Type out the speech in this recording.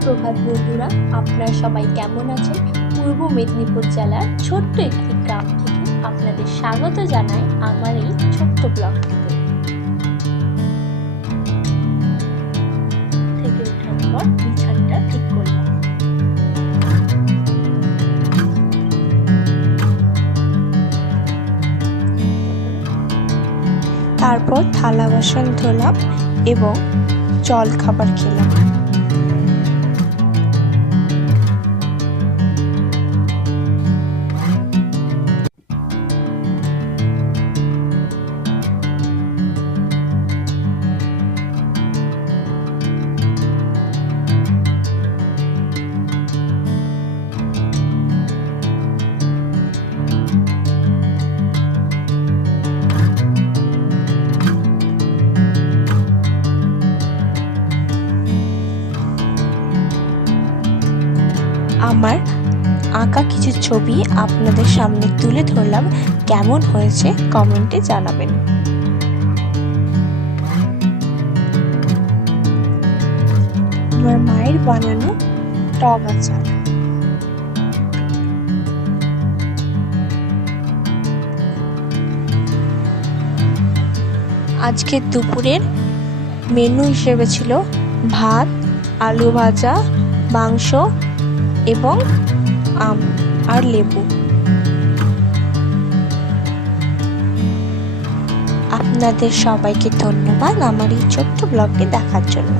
সুপ্রভাত বন্ধুরা, আপনারা সবাই কেমন আছেন? পূর্ব মেদিনীপুর জেলার ছোট্ট একটি গ্রাম থেকে আপনাদের স্বাগত জানাই আমার এই ছোট্ট ব্লগটিতে। থেকে ওঠার পর বিছানাটা ঠিক করলাম। তারপর থালা বাসন ধুলাম এবং জল খাবার খেলাম। আমার আঁকা কিছু ছবি আপনাদের সামনে তুলে ধরলাম। কেমন হয়েছে কমেন্টে জানাবেন। আমার মায়ের বানানো টক আচার। আজকে দুপুরের মেনু হিসেবে ছিল ভাত, আলু ভাজা, মাংস এবং আম আর লেবু। আপনাদের সবাইকে ধন্যবাদ আমার এই ছোট্ট ব্লগটি দেখার জন্য।